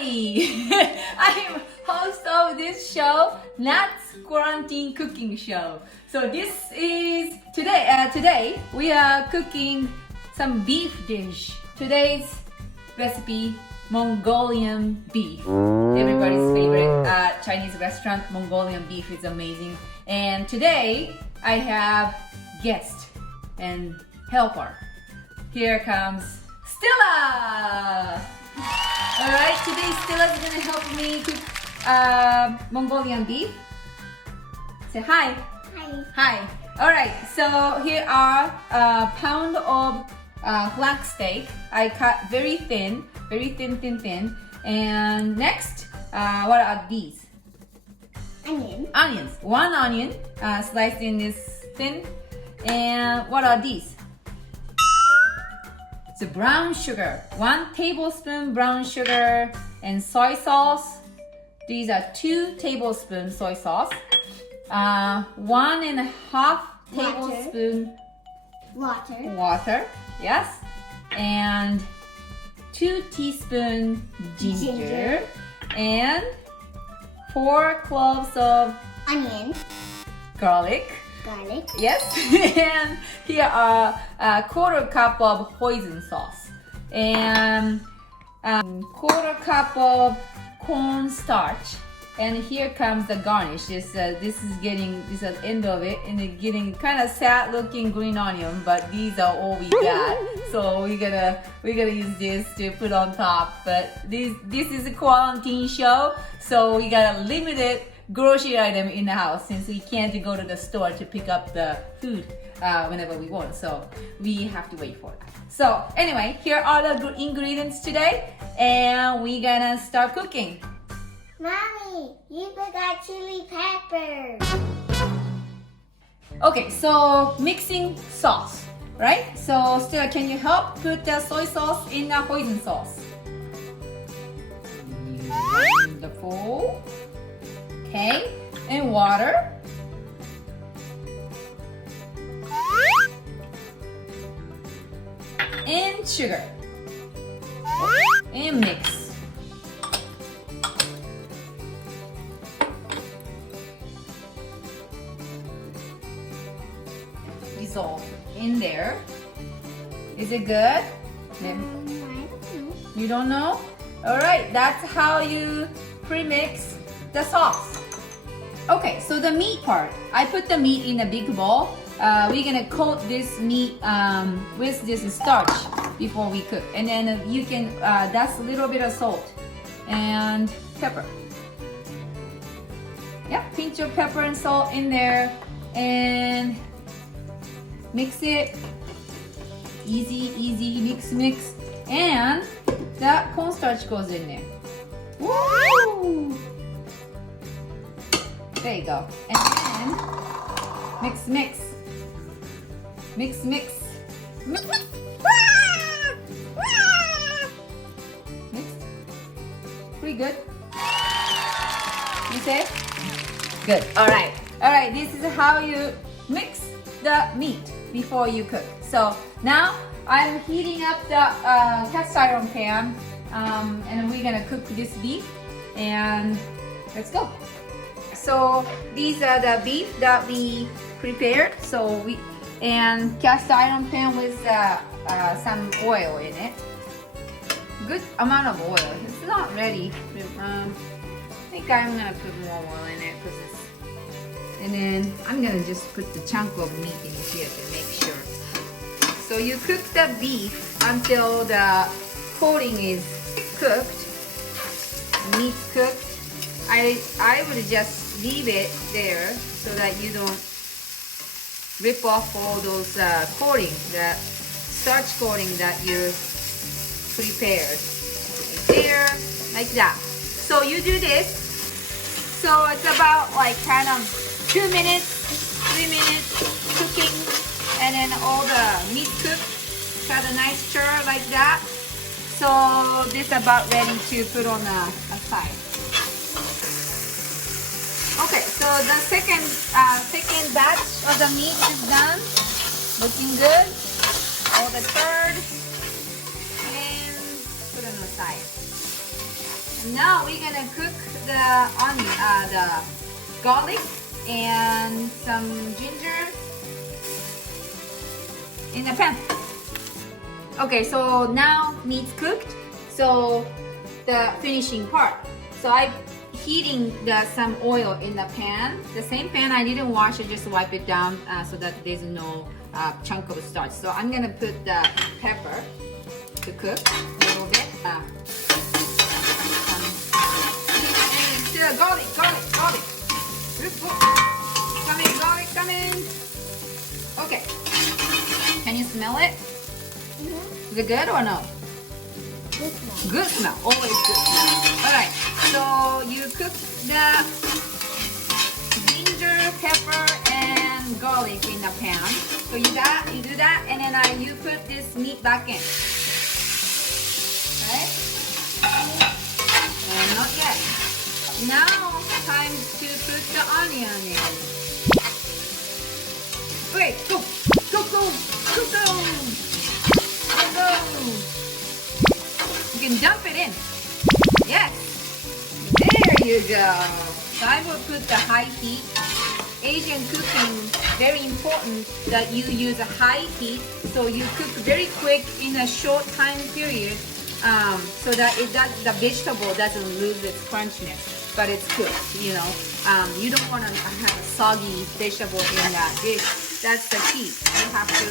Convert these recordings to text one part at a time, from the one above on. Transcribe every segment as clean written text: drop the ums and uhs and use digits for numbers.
I'm host of this show, Nat's Quarantine Cooking Show. So this is today we are cooking some beef dish. Today's recipe, Mongolian beef. Everybody's favorite Chinese restaurant, Mongolian beef is amazing. And today I have guest and helper. Here comes Stella! Alright, today Stella's gonna help me cook Mongolian beef. Say hi. Hi. Hi. Alright, so here are a pound of flank steak. I cut very thin. And next, what are these? Onions. One onion sliced in this thin. And what are these? It's brown sugar. 1 tablespoon brown sugar and soy sauce. These are 2 tablespoons soy sauce. 1.5 tablespoon water. Yes. And 2 teaspoon ginger. And 4 cloves of Onion. Garlic. Yes. And here are a 1/4 cup of hoisin sauce and 1/4 cup of corn starch. And here comes the garnish. This is getting this at the end of it, and it's getting kind of sad looking green onion, but these are all we got. So we're gonna use this to put on top. But this is a quarantine show, so we got a limited grocery item in the house since we can't go to the store to pick up the food whenever we want. So we have to wait for it. So anyway, here are the ingredients today, and we're gonna start cooking. Mommy, you forgot chili peppers. Okay, so mixing sauce, right? So Stella, can you help put the soy sauce in the hoisin sauce? Wonderful. Okay, and water. And sugar. And mix. Dissolve in there. Is it good? I don't know. You don't know? Alright, that's how you pre-mix the sauce. Okay, so the meat part. I put the meat in a big bowl. We're gonna coat this meat with this starch before we cook. And then you can, that's a little bit of salt and pepper. Yeah, pinch of pepper and salt in there and mix it. Easy, mix. And the cornstarch goes in there. Woo! There you go. And then mix. Mix. Pretty good. You say? Good. Alright, this is how you mix the meat before you cook. So now I'm heating up the cast iron pan and we're gonna cook this beef, and let's go. So these are the beef that we prepared. And cast iron pan with some oil in it. Good amount of oil. It's not ready. I think I'm gonna put more oil in it and then I'm gonna just put the chunk of meat in here to make sure. So you cook the beef until the coating is cooked. Meat cooked. I would just leave it there so that you don't rip off all those coating, the starch coating that you prepared. Right there, like that. So you do this. So it's about like kind of 2 minutes, 3 minutes cooking, and then all the meat cooked. Got a nice stir like that. So this is about ready to put on a side. Okay, so the second batch of the meat is done. Looking good. All the third. And put on the side. Now we're gonna cook the onion, the garlic and some ginger in the pan. Okay, so now meat's cooked. So the finishing part. So I'm heating some oil in the pan. The same pan, I didn't wash it, just wipe it down so that there's no chunk of starch. So I'm gonna put the pepper to cook a little bit. And still garlic. Come in. Okay. Can you smell it? Is it good or no? Good one. Good smell. Always good smell. Alright. So you cook the ginger, pepper, and garlic in the pan. So you do that, and then you put this meat back in. Okay? And not yet. Now time to put the onion in. Okay, go. You can dump it in. Yes. There you go. So I will put the high heat. Asian cooking, very important that you use a high heat so you cook very quick in a short time period so that the vegetable doesn't lose its crunchiness, but it's cooked, you know. You don't want to have a soggy vegetable in that dish. That's the key. You have to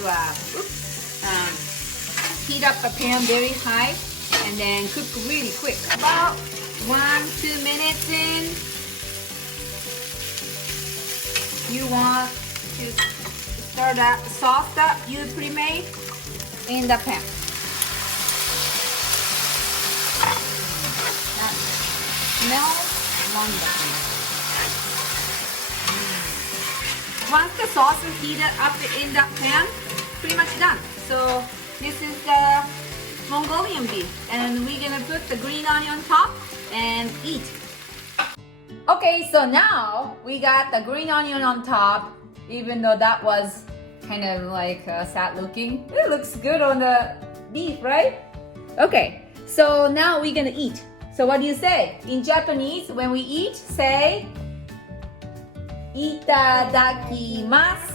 heat up the pan very high and then cook really quick. About 1-2 minutes in, you want to stir that sauce that you pre-made in the pan. That smells wonderful. Once the sauce is heated up in that pan, pretty much done. So this is the Mongolian beef, and we're gonna put the green onion on top and eat. Okay, so now we got the green onion on top, even though that was kind of like sad looking. It looks good on the beef, right? Okay, so now we're gonna eat. So what do you say? In Japanese, when we eat, say, itadakimasu.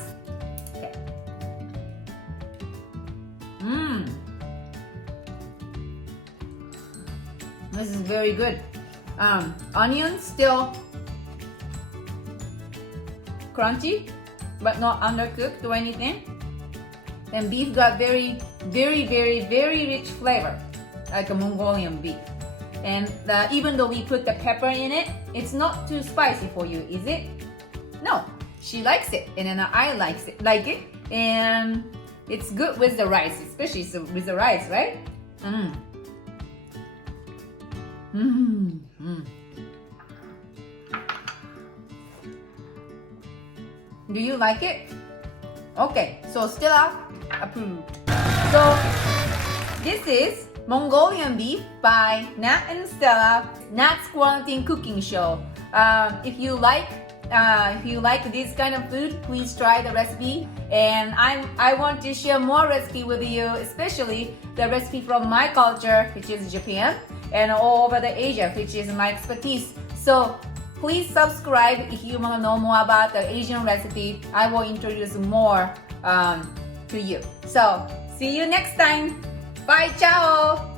Okay. This is very good. Onions still crunchy, but not undercooked or anything. And beef got very rich flavor, like a Mongolian beef. And even though we put the pepper in it, it's not too spicy for you, is it? No, she likes it, and then I like it, and it's good with the rice, especially with the rice, right? Do you like it? Okay, so Stella approved. So this is Mongolian beef by Nat and Stella, Nat's Quarantine Cooking Show. If you like this kind of food, please try the recipe. And I want to share more recipe with you, especially the recipe from my culture, which is Japan, and all over the Asia, which is my expertise. So please subscribe if you want to know more about the Asian recipe. I will introduce more to you. So see you next time. Bye, ciao.